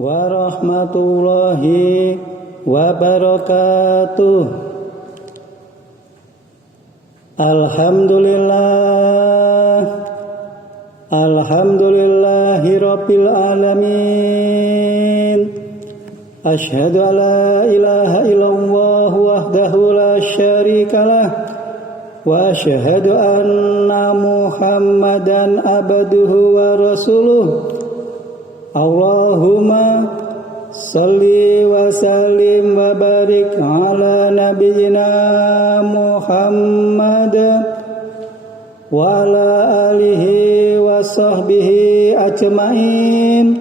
warahmatullahi wabarakatuh. Alhamdulillahirabbil alamin. Asyhadu an la ilaha illallah wahdahu la syarikalah wa asyhadu anna Muhammadan abduhu wa rasuluh. Allahumma salli wa sallim wa barik ala nabiyyina Muhammad wa ala alihi wa sahbihi ajmain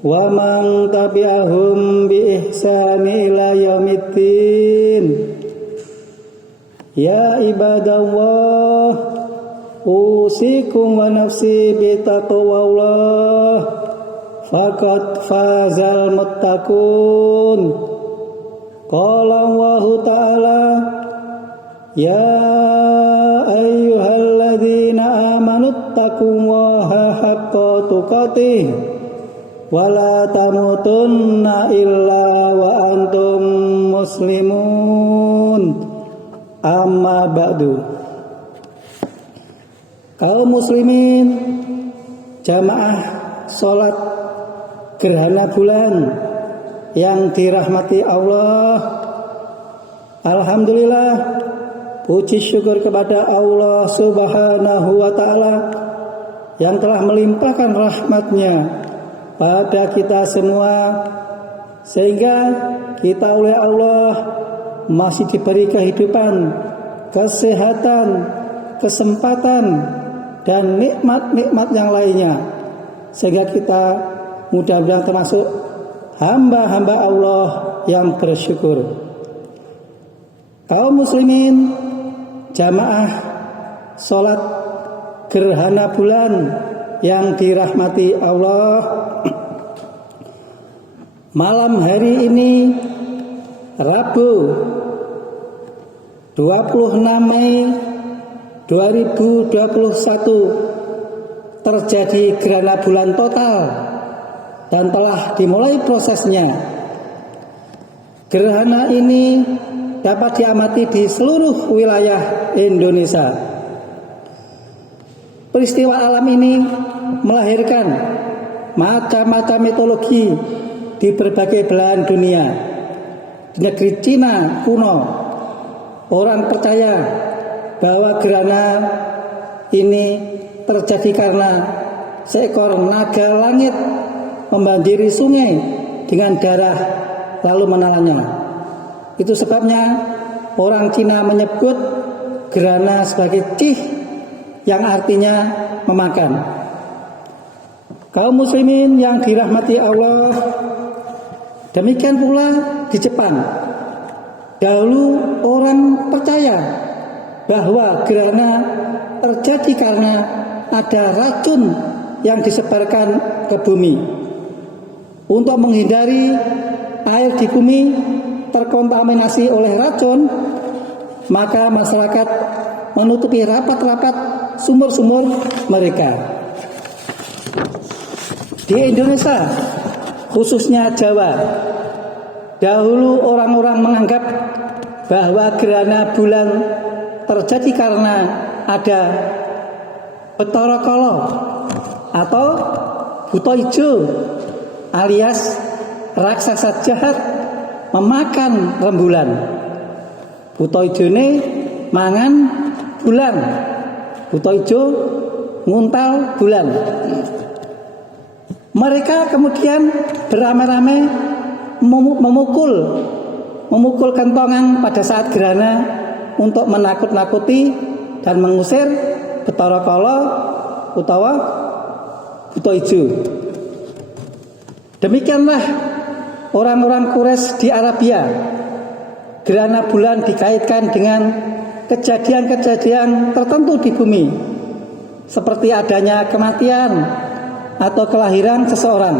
wa man tabi'ahum bi ihsani ila yaumiddin. Ya ibadallah, usikum wa nafsi bi taqwallah, faqad fazal muttaqun. Qala Allah ta'ala, ya ayyuhalladzina amanu taqullaha haqqa tuqatih wa la tamutunna illa wa antum muslimun. Amma ba'du. Kaum muslimin, jamaah salat gerhana bulan yang dirahmati Allah, alhamdulillah, puji syukur kepada Allah Subhanahu wa ta'ala yang telah melimpahkan rahmatnya pada kita semua, sehingga kita oleh Allah masih diberi kehidupan, kesehatan, kesempatan, dan nikmat-nikmat yang lainnya, sehingga kita mudah-mudahan termasuk hamba-hamba Allah yang bersyukur. Kaum muslimin, jamaah sholat gerhana bulan yang dirahmati Allah, malam hari ini Rabu 26 Mei 2021 terjadi gerhana bulan total dan telah dimulai prosesnya. Gerhana ini dapat diamati di seluruh wilayah Indonesia. Peristiwa alam ini melahirkan macam-macam mitologi di berbagai belahan dunia. Di negeri Cina kuno, orang percaya bahwa gerhana ini terjadi karena seekor naga langit membanjiri sungai dengan darah lalu menelannya. Itu sebabnya orang Cina menyebut gerhana sebagai cih, yang artinya memakan. Kaum muslimin yang dirahmati Allah, demikian pula di Jepang. Dahulu orang percaya bahwa gerhana terjadi karena ada racun yang disebarkan ke bumi. Untuk menghindari air di bumi terkontaminasi oleh racun, maka masyarakat menutupi rapat-rapat sumur-sumur mereka. Di Indonesia, khususnya Jawa, dahulu orang-orang menganggap bahwa gerhana bulan terjadi karena ada Bathara Kala atau buta ijo alias raksasa jahat memakan rembulan. Buta ijone mangan bulan, buta ijo nguntal bulan. Mereka kemudian beramai-ramai memukul kentongan pada saat gerhana untuk menakut-nakuti dan mengusir Bathara Kala utawa buta ijo. Demikianlah orang-orang Quraisy di Arabia. Gerhana bulan dikaitkan dengan kejadian-kejadian tertentu di bumi, seperti adanya kematian atau kelahiran seseorang.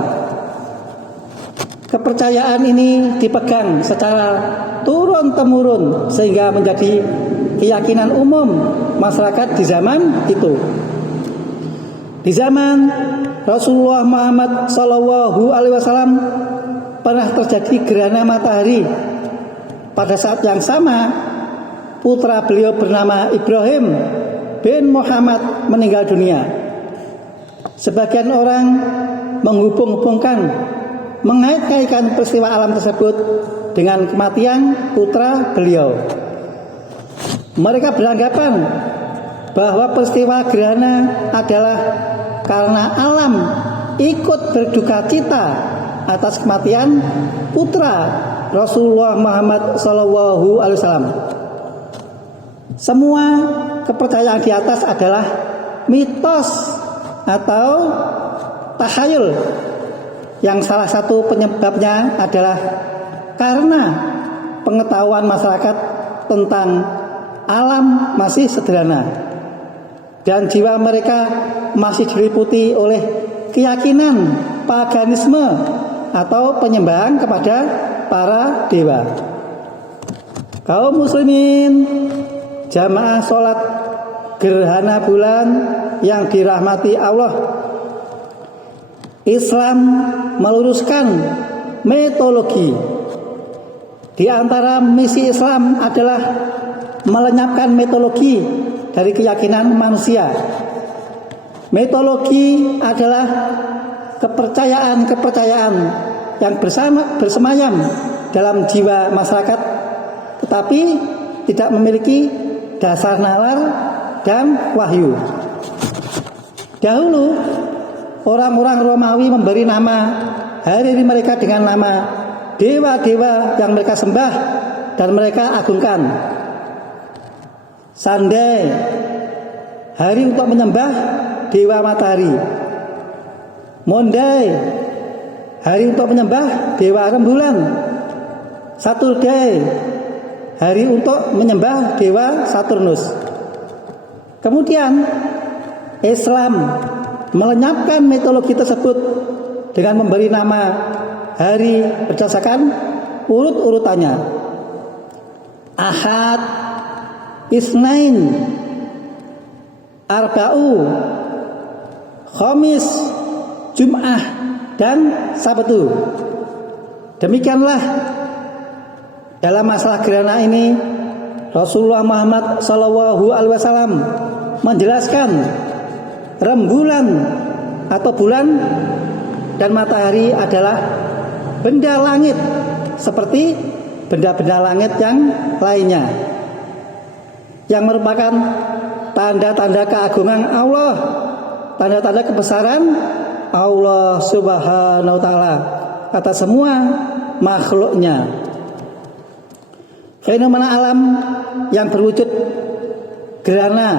Kepercayaan ini dipegang secara turun-temurun sehingga menjadi keyakinan umum masyarakat di zaman itu. Di zaman Rasulullah Muhammad Shallallahu Alaihi Wasallam pernah terjadi gerhana matahari. Pada saat yang sama, putra beliau bernama Ibrahim bin Muhammad meninggal dunia. Sebagian orang menghubung-hubungkan, mengait-kaitkan peristiwa alam tersebut dengan kematian putra beliau. Mereka beranggapan bahwa peristiwa gerhana adalah karena alam ikut berduka cita atas kematian putra Rasulullah Muhammad SAW. Semua kepercayaan di atas adalah mitos atau tahayul, yang salah satu penyebabnya adalah karena pengetahuan masyarakat tentang alam masih sederhana dan jiwa mereka masih diliputi oleh keyakinan paganisme atau penyembahan kepada para dewa. Kaum muslimin, jamaah sholat gerhana bulan yang dirahmati Allah, Islam meluruskan mitologi. Di antara misi Islam adalah melenyapkan mitologi dari keyakinan manusia. Mitologi adalah kepercayaan-kepercayaan yang bersemayam dalam jiwa masyarakat, tetapi tidak memiliki dasar nalar dan wahyu. Dahulu orang-orang Romawi memberi nama hari-hari mereka dengan nama dewa-dewa yang mereka sembah dan mereka agungkan. Sunday, hari untuk menyembah dewa matahari. Monday, hari untuk menyembah dewa rembulan. Saturday, hari untuk menyembah dewa Saturnus. Kemudian Islam melenyapkan mitologi tersebut dengan memberi nama hari berdasarkan urut-urutannya. Ahad, Isnain, Arba'u, Khamis, Jum'ah, dan Sabtu. Demikianlah dalam masalah gerhana ini Rasulullah Muhammad SAW menjelaskan rembulan atau bulan dan matahari adalah benda langit seperti benda-benda langit yang lainnya, yang merupakan tanda-tanda keagungan Allah, tanda-tanda kebesaran Allah Subhanahu wa Ta'ala atas semua makhluknya. Fenomena alam yang berwujud gerhana,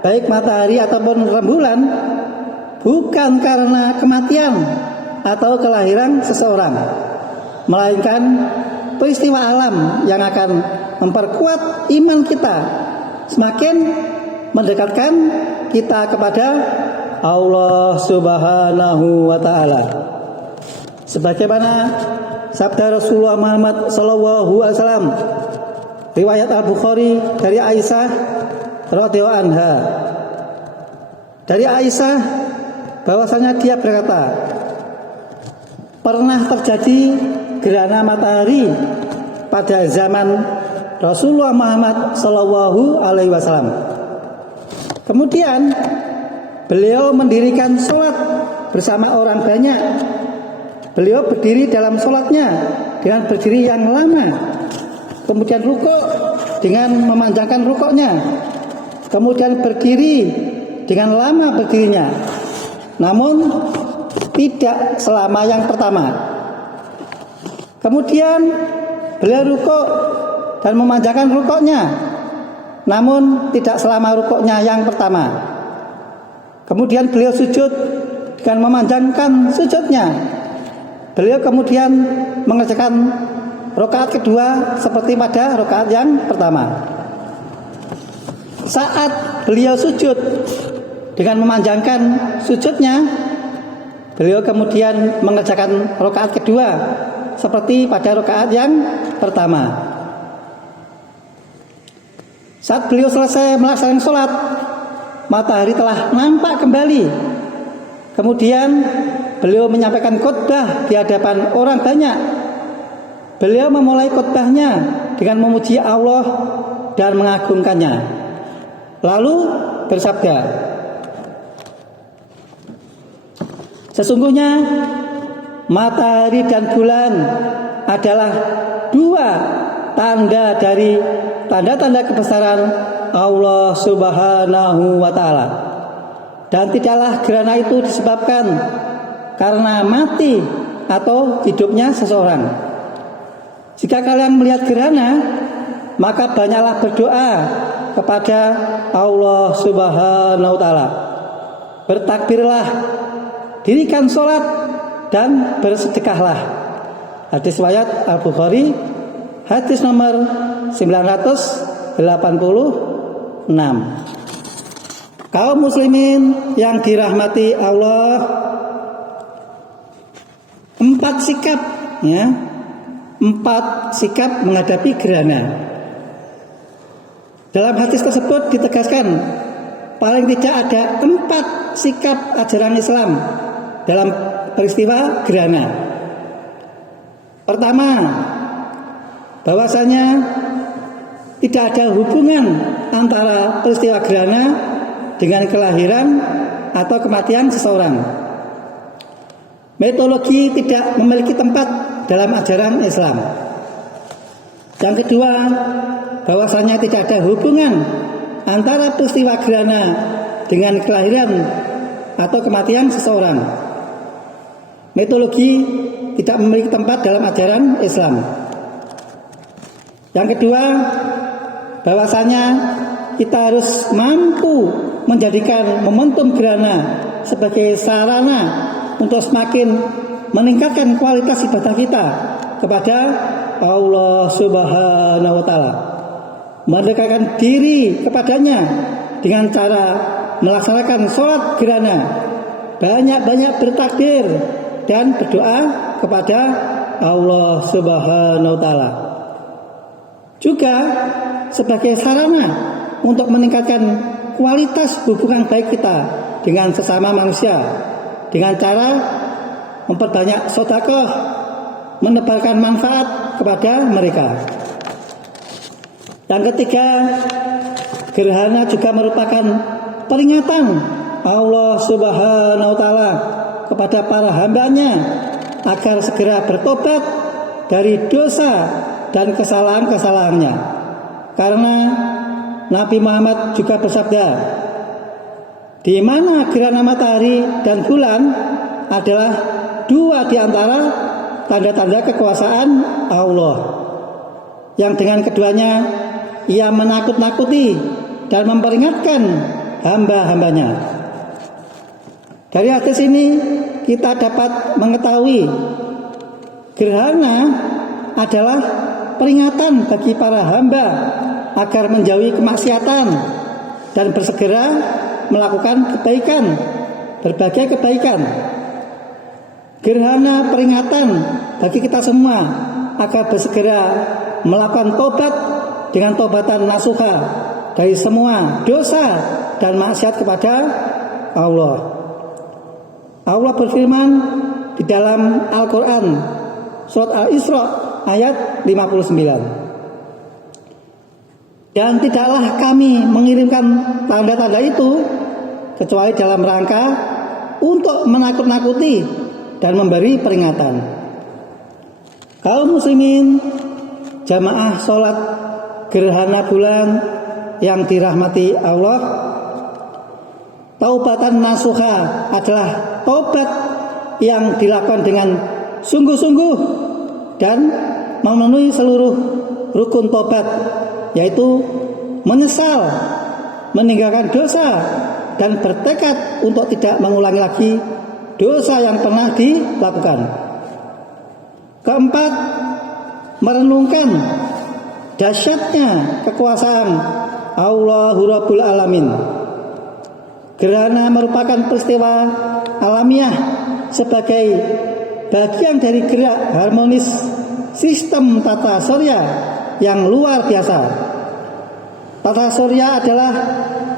baik matahari ataupun rembulan, bukan karena kematian atau kelahiran seseorang, melainkan peristiwa alam yang akan memperkuat iman kita, semakin mendekatkan kita kepada Allah Subhanahu wa Ta'ala. Sebagaimana sabda Rasulullah Muhammad SAW, riwayat Al-Bukhari dari Aisyah radhiyallahu anha. Dari Aisyah bahwasanya dia berkata, pernah terjadi gerhana matahari pada zaman Rasulullah Muhammad Sallallahu Alaihi Wasallam. Kemudian beliau mendirikan sholat bersama orang banyak. Beliau berdiri dalam sholatnya dengan berdiri yang lama, kemudian rukuk dengan memanjangkan rukuknya, kemudian berdiri dengan lama berdirinya, namun tidak selama yang pertama. Kemudian beliau rukuk dan memanjangkan rukuknya, namun tidak selama rukuknya yang pertama. Kemudian beliau sujud dengan memanjangkan sujudnya. Beliau kemudian mengerjakan rakaat kedua seperti pada rakaat yang pertama. Saat beliau sujud dengan memanjangkan sujudnya, beliau kemudian mengerjakan rakaat kedua seperti pada rakaat yang pertama. Saat beliau selesai melaksanakan sholat, matahari telah nampak kembali Kemudian beliau menyampaikan khotbah di hadapan orang banyak. Beliau memulai khotbahnya dengan memuji Allah dan mengagungkannya. Lalu bersabda, sesungguhnya matahari dan bulan adalah dua tanda dari tanda-tanda kebesaran Allah Subhanahu wa Ta'ala. Dan tidaklah gerhana itu disebabkan karena mati atau hidupnya seseorang. Jika kalian melihat gerhana, maka banyaklah berdoa kepada Allah Subhanahu wa Ta'ala. Bertakbirlah, dirikan sholat, dan bersedekahlah. Hadis riwayat Al-Bukhari, hadis nomor 986. Kaum muslimin yang dirahmati Allah, 4 sikap, ya, 4 sikap menghadapi gerhana. Dalam hadis tersebut ditegaskan paling tidak ada 4 sikap ajaran Islam dalam peristiwa gerhana. Pertama, bahwasanya tidak ada hubungan antara peristiwa gerhana dengan kelahiran atau kematian seseorang. Mitologi tidak memiliki tempat dalam ajaran Islam. Yang kedua, bahwasanya tidak ada hubungan antara peristiwa gerhana dengan kelahiran atau kematian seseorang. Mitologi tidak memiliki tempat dalam ajaran Islam. Yang kedua, bahwasanya kita harus mampu menjadikan momentum gerhana sebagai sarana untuk semakin meningkatkan kualitas ibadah kita kepada Allah Subhanahu wa Ta'ala, mendekatkan diri kepadanya dengan cara melaksanakan sholat gerhana, banyak-banyak bertakbir dan berdoa kepada Allah Subhanahu wa Ta'ala. Juga sebagai sarana untuk meningkatkan kualitas hubungan baik kita dengan sesama manusia dengan cara memperbanyak sedekah, menebarkan manfaat kepada mereka. Yang ketiga, gerhana juga merupakan peringatan Allah Subhanahu wa Ta'ala kepada para hambanya agar segera bertobat dari dosa dan kesalahan-kesalahannya. Karena Nabi Muhammad juga bersabda, di mana gerhana matahari dan bulan adalah dua di antara tanda-tanda kekuasaan Allah, yang dengan keduanya ia menakut-nakuti dan memperingatkan hamba-hambanya. Dari hadis ini kita dapat mengetahui gerhana adalah peringatan bagi para hamba agar menjauhi kemaksiatan dan bersegera melakukan kebaikan, berbagai kebaikan. Gerhana peringatan bagi kita semua agar bersegera melakukan tobat dengan tobatan nasuha dari semua dosa dan maksiat kepada Allah. Allah berfirman di dalam Al-Quran surat Al-Isra ayat 59. Dan tidaklah kami mengirimkan tanda-tanda itu kecuali dalam rangka untuk menakut-nakuti dan memberi peringatan. Kaum muslimin, jamaah sholat gerhana bulan yang dirahmati Allah, taubatan nasuha adalah taubat yang dilakukan dengan sungguh-sungguh dan memenuhi seluruh rukun taubat, yaitu menyesal, meninggalkan dosa, dan bertekad untuk tidak mengulangi lagi dosa yang pernah dilakukan. Keempat, merenungkan dahsyatnya kekuasaan Allahu Rabbul Alamin. Gerhana merupakan peristiwa alamiah sebagai bagian dari gerak harmonis sistem tata surya yang luar biasa. Tata surya adalah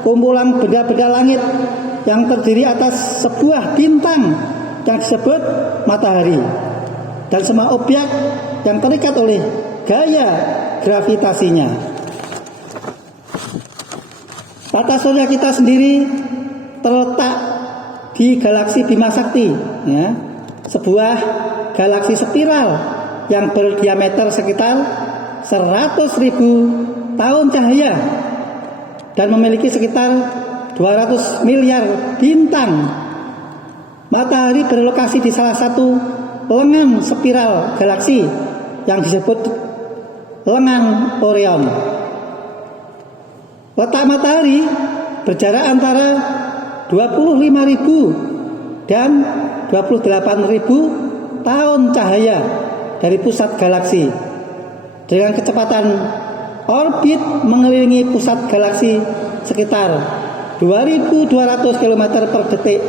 kumpulan benda-benda langit yang terdiri atas sebuah bintang yang disebut matahari dan semua objek yang terikat oleh gaya gravitasinya. Tata surya kita sendiri terletak di galaksi Bima Sakti, ya, sebuah galaksi spiral yang berdiameter sekitar 100.000 tahun cahaya dan memiliki sekitar 200 miliar bintang. Matahari berlokasi di salah satu lengan spiral galaksi yang disebut lengan Orion. Letak matahari berjarak antara 25.000 dan 28.000 tahun cahaya dari pusat galaksi, dengan kecepatan orbit mengelilingi pusat galaksi sekitar 2.200 km per detik.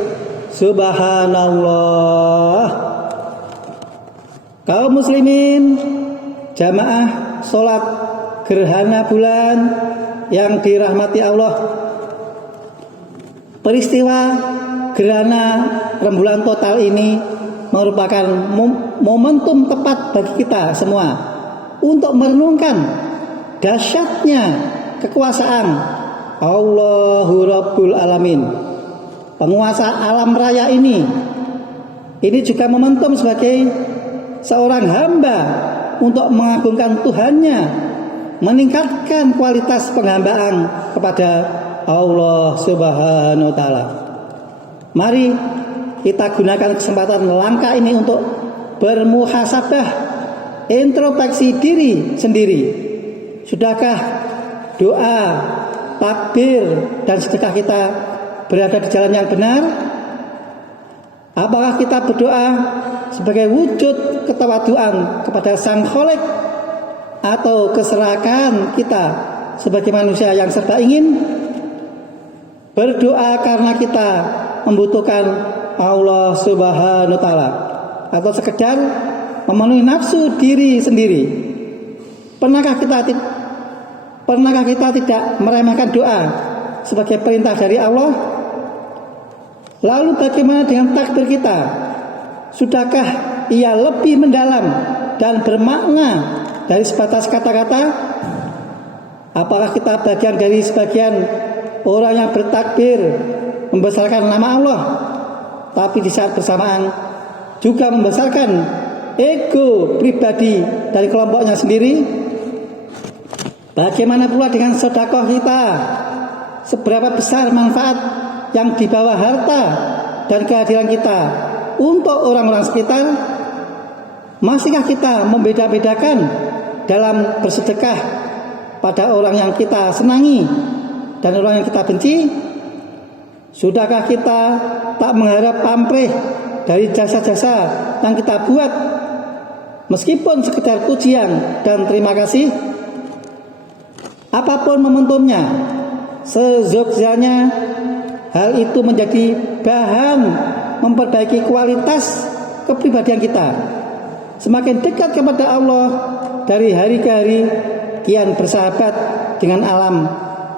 Subhanallah. Kaum muslimin, jamaah sholat gerhana bulan yang dirahmati Allah, peristiwa gerhana rembulan total ini merupakan momentum tepat bagi kita semua untuk merenungkan dahsyatnya kekuasaan Allahu Rabbul Alamin, penguasa alam raya ini. Ini juga momentum sebagai seorang hamba untuk mengagungkan Tuhannya, meningkatkan kualitas penghambaan kepada Allah Subhanahu wa Ta'ala. Mari kita gunakan kesempatan langka ini untuk bermuhasabah, introspeksi diri sendiri. Sudahkah doa, takbir, dan sedekah kita berada di jalan yang benar? Apakah kita berdoa sebagai wujud ketawaduan kepada Sang Khalik, atau keserakan kita sebagai manusia yang serba ingin? Berdoa karena kita membutuhkan Allah Subhanahu wa Ta'ala, atau sekedar memenuhi nafsu diri sendiri? Pernahkah kita tidak meremehkan doa sebagai perintah dari Allah? Lalu bagaimana dengan takbir kita? Sudahkah ia lebih mendalam dan bermakna dari sebatas kata-kata? Apakah kita bagian dari sebagian orang yang bertakbir membesarkan nama Allah, tapi di saat bersamaan juga membesarkan ego pribadi dari kelompoknya sendiri? Bagaimana pula dengan sedekah kita? Seberapa besar manfaat yang dibawa harta dan kehadiran kita untuk orang-orang sekitar? Masihkah kita membeda-bedakan dalam bersedekah pada orang yang kita senangi dan orang yang kita benci? Sudahkah kita tak mengharap pamrih dari jasa-jasa yang kita buat, meskipun sekedar pujian dan terima kasih? Apapun momentumnya, sezogjanya hal itu menjadi bahan memperbaiki kualitas kepribadian kita. Semakin dekat kepada Allah dari hari ke hari, kian bersahabat dengan alam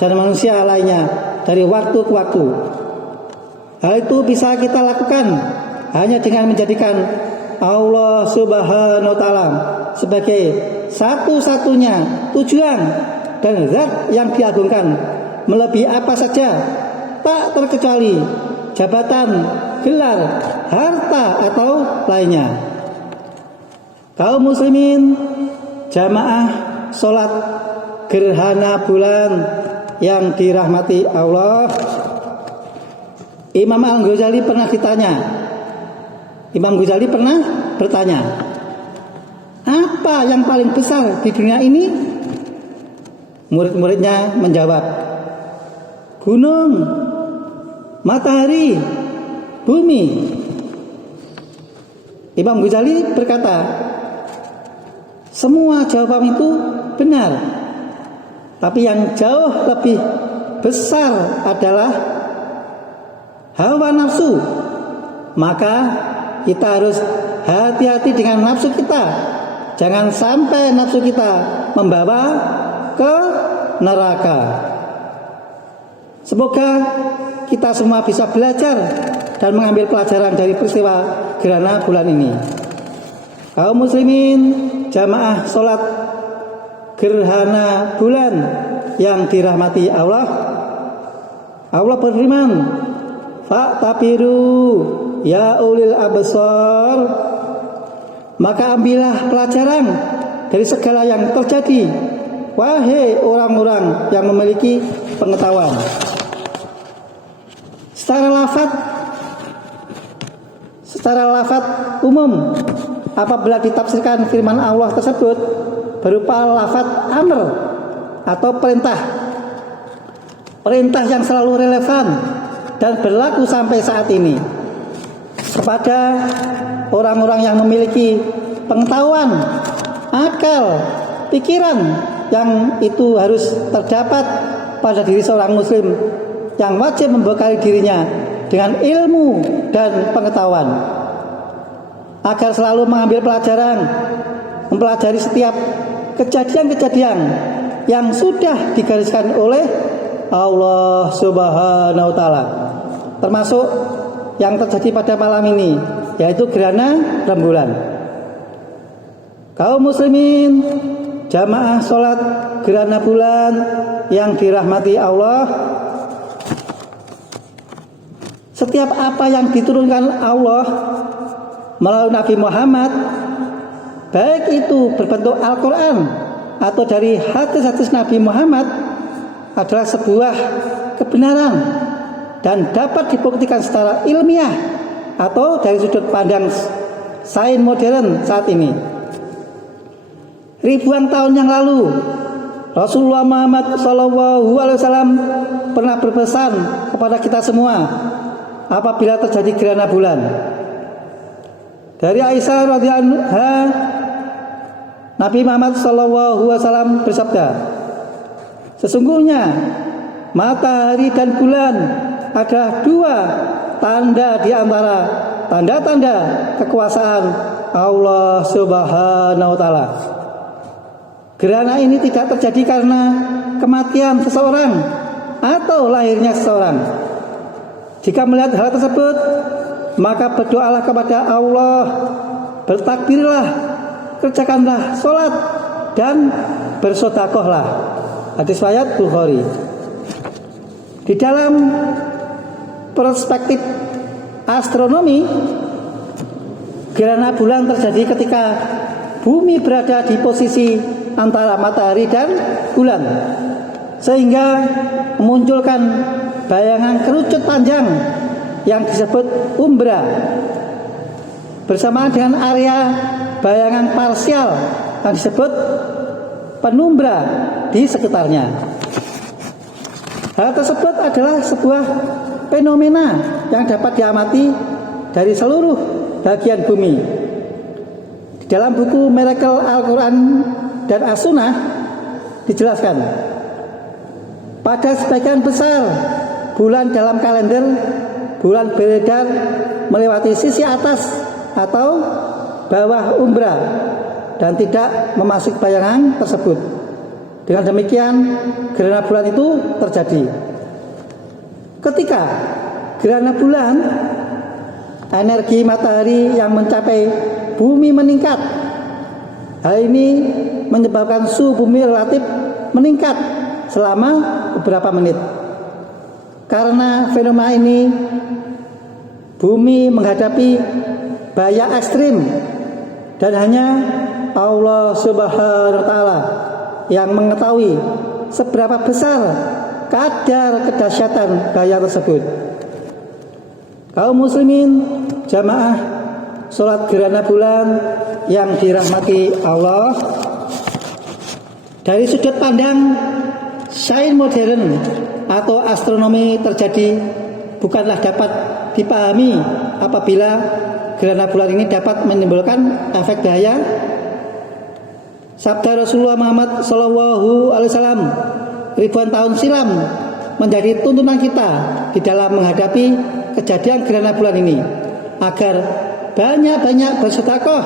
dan manusia lainnya dari waktu ke waktu. Hal itu bisa kita lakukan hanya dengan menjadikan Allah Subhanahu wa Ta'ala sebagai satu-satunya tujuan dan zat yang diagungkan, melebihi apa saja, tak terkecuali jabatan, gelar, harta, atau lainnya. Kaum muslimin, jamaah sholat gerhana bulan yang dirahmati Allah, Imam Al-Ghazali pernah ditanya. Imam Ghazali pernah bertanya, apa yang paling besar di dunia ini? Murid-muridnya menjawab, gunung, matahari, bumi. Imam Ghazali berkata, semua jawaban itu benar, tapi yang jauh lebih besar adalah hawa nafsu. Maka kita harus hati-hati dengan nafsu kita. Jangan sampai nafsu kita membawa ke neraka. Semoga kita semua bisa belajar dan mengambil pelajaran dari peristiwa gerhana bulan ini. Kaum muslimin, jamaah sholat gerhana bulan yang dirahmati Allah, Allah berfirman, "Fa'tabiru ya ulil absar." Maka ambillah pelajaran dari segala yang terjadi, wahai orang-orang yang memiliki pengetahuan. Secara lafaz umum, apabila ditafsirkan firman Allah tersebut berupa lafaz amr atau perintah yang selalu relevan dan berlaku sampai saat ini kepada orang-orang yang memiliki pengetahuan, akal, pikiran yang itu harus terdapat pada diri seorang muslim yang wajib membekali dirinya dengan ilmu dan pengetahuan agar selalu mengambil pelajaran, mempelajari setiap kejadian-kejadian yang sudah digariskan oleh Allah Subhanahu wa Ta'ala, termasuk yang terjadi pada malam ini, yaitu gerhana rembulan. Kaum muslimin, jamaah sholat gerhana bulan yang dirahmati Allah, setiap apa yang diturunkan Allah melalui Nabi Muhammad, baik itu berbentuk Al-Quran atau dari hadis-hadis Nabi Muhammad, adalah sebuah kebenaran dan dapat dibuktikan secara ilmiah atau dari sudut pandang sains modern saat ini. Ribuan tahun yang lalu, Rasulullah Muhammad SAW pernah berpesan kepada kita semua apabila terjadi gerhana bulan. Dari Aisyah radhiyallahu anha, Nabi Muhammad SAW bersabda, "Sesungguhnya matahari dan bulan adalah dua tanda di antara tanda-tanda kekuasaan Allah Subhanahu wa Ta'ala. Gerhana ini tidak terjadi karena kematian seseorang atau lahirnya seseorang. Jika melihat hal tersebut, maka berdoalah kepada Allah, bertakbirlah, kerjakanlah sholat, dan bersedekahlah." Hadis riwayat Bukhari. Di dalam perspektif astronomi, gerhana bulan terjadi ketika bumi berada di posisi antara matahari dan bulan, sehingga memunculkan bayangan kerucut panjang yang disebut umbra bersamaan dengan area bayangan parsial yang disebut penumbra di sekitarnya. Hal tersebut adalah sebuah fenomena yang dapat diamati dari seluruh bagian bumi. Di dalam buku Miracle Al-Quran dan As-Sunnah dijelaskan, pada sebagian besar bulan dalam kalender, bulan beredar melewati sisi atas atau bawah umbra dan tidak memasuki bayangan tersebut. Dengan demikian, gerhana bulan itu terjadi. Ketika gerhana bulan, energi matahari yang mencapai bumi meningkat. Hal ini menyebabkan suhu bumi relatif meningkat selama beberapa menit. Karena fenomena ini, bumi menghadapi bahaya ekstrim dan hanya Allah Subhanahu wa Ta'ala yang mengetahui seberapa besar kadar kedahsyatan bahaya tersebut. Kaum muslimin, jamaah sholat gerhana bulan yang dirahmati Allah, dari sudut pandang sains modern atau astronomi terjadi bukanlah dapat dipahami apabila gerhana bulan ini dapat menimbulkan efek bahaya. Sabda Rasulullah Muhammad SAW ribuan tahun silam menjadi tuntunan kita di dalam menghadapi kejadian gerhana bulan ini, agar banyak-banyak bersedekah,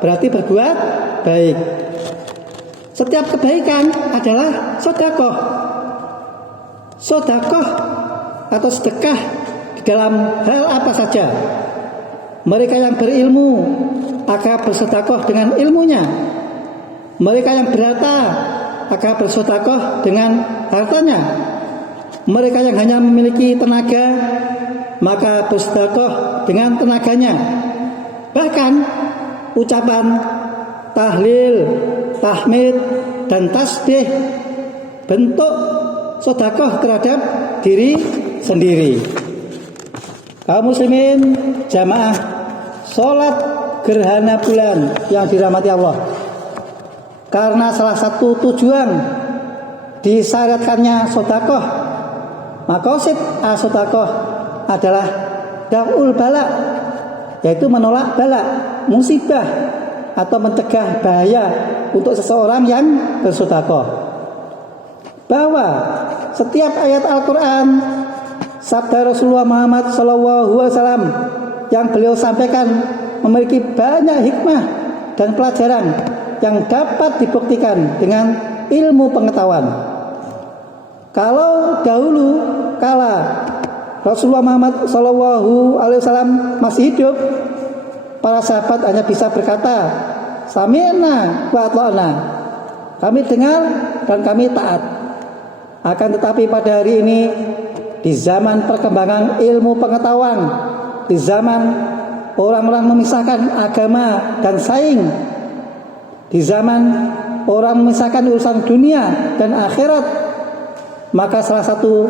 berarti berbuat baik. Setiap kebaikan adalah sedekah. Sodakoh atau sedekah di dalam hal apa saja. Mereka yang berilmu akan bersedekah dengan ilmunya. Mereka yang berharta akan bersedekah dengan hartanya. Mereka yang hanya memiliki tenaga maka bersedekah dengan tenaganya. Bahkan ucapan tahlil, tahmid, dan tasbih bentuk sedekah terhadap diri sendiri. Kaum muslimin jamaah sholat gerhana bulan yang dirahmati Allah, karena salah satu tujuan disyariatkannya sedekah, maqasid as-sedekah adalah daf'ul bala, yaitu menolak bala, musibah, atau mencegah bahaya untuk seseorang yang bersedekah. Bahwa setiap ayat Al-Quran, sabda Rasulullah Muhammad SAW yang beliau sampaikan memiliki banyak hikmah dan pelajaran yang dapat dibuktikan dengan ilmu pengetahuan. Kalau dahulu kala Rasulullah Muhammad SAW masih hidup, para sahabat hanya bisa berkata, sami'na wa ata'na, kami dengar dan kami taat. Akan tetapi pada hari ini, di zaman perkembangan ilmu pengetahuan, di zaman orang-orang memisahkan agama dan saing, di zaman orang memisahkan urusan dunia dan akhirat, maka salah satu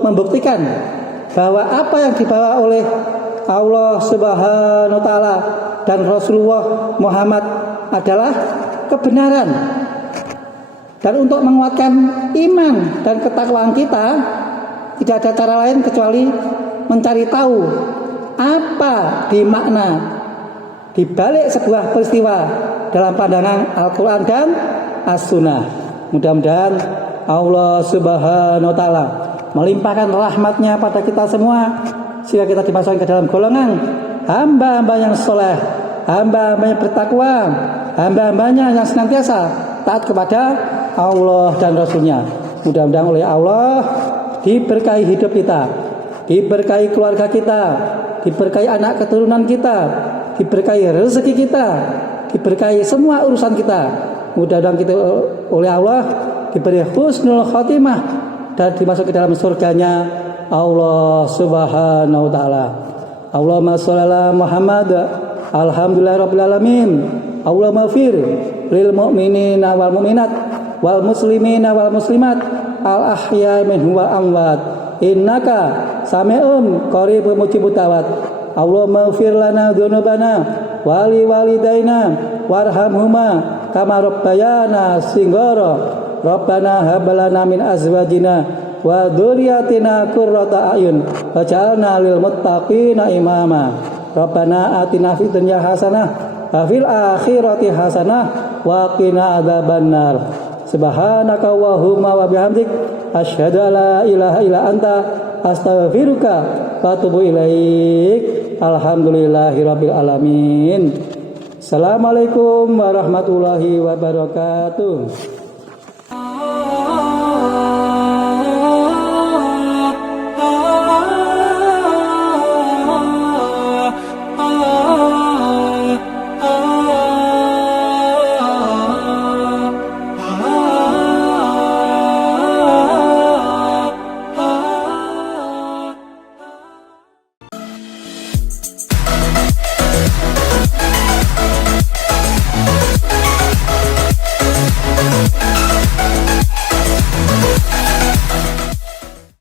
membuktikan bahwa apa yang dibawa oleh Allah Subhanahu wa Ta'ala dan Rasulullah Muhammad adalah kebenaran. Dan untuk menguatkan iman dan ketakwaan kita, tidak ada cara lain kecuali mencari tahu apa di makna di balik sebuah peristiwa dalam pandangan Al-Quran dan As-Sunnah. Mudah-mudahan Allah Subhanahu wa Ta'ala melimpahkan rahmatnya pada kita semua, sehingga kita dimasukkan ke dalam golongan hamba-hamba yang soleh, hamba-hamba yang bertakwa, hamba-hambanya yang senantiasa taat kepada Allah dan Rasulnya. Mudah-mudahan oleh Allah diberkahi hidup kita, diberkahi keluarga kita, diberkahi anak keturunan kita, diberkahi rezeki kita, diberkahi semua urusan kita. Mudah-mudahan kita oleh Allah diberi husnul khatimah dan dimasuk ke dalam surganya Allah Subhanahu wa Ta'ala. Allahumma sholli ala Muhammad. Alhamdulillahirabbil alamin. Allahumma fir lil mu'minina wal mu'minat wal muslimina wal muslimat al ahya minhum wal amwat innaka sami'un qaribun mujibut da'wat. Allahumma ighfir lana dzunubana wa li walidaina warhamhuma kama rabbayana shighara. Rabbana hab lana min azwajina wa dzurriyyatina qurrata a'yun waj'alna lil muttaqina imama. Rabbana atina fid dunya hasanah wa fil akhirati hasanah wa qina adzabannar. Subhanaka Allahumma wa bihamdik asyhadu an la ilaha illa anta astaghfiruka wa atubu ilaik. Alhamdulillahirabbil alamin. Assalamualaikum warahmatullahi wabarakatuh.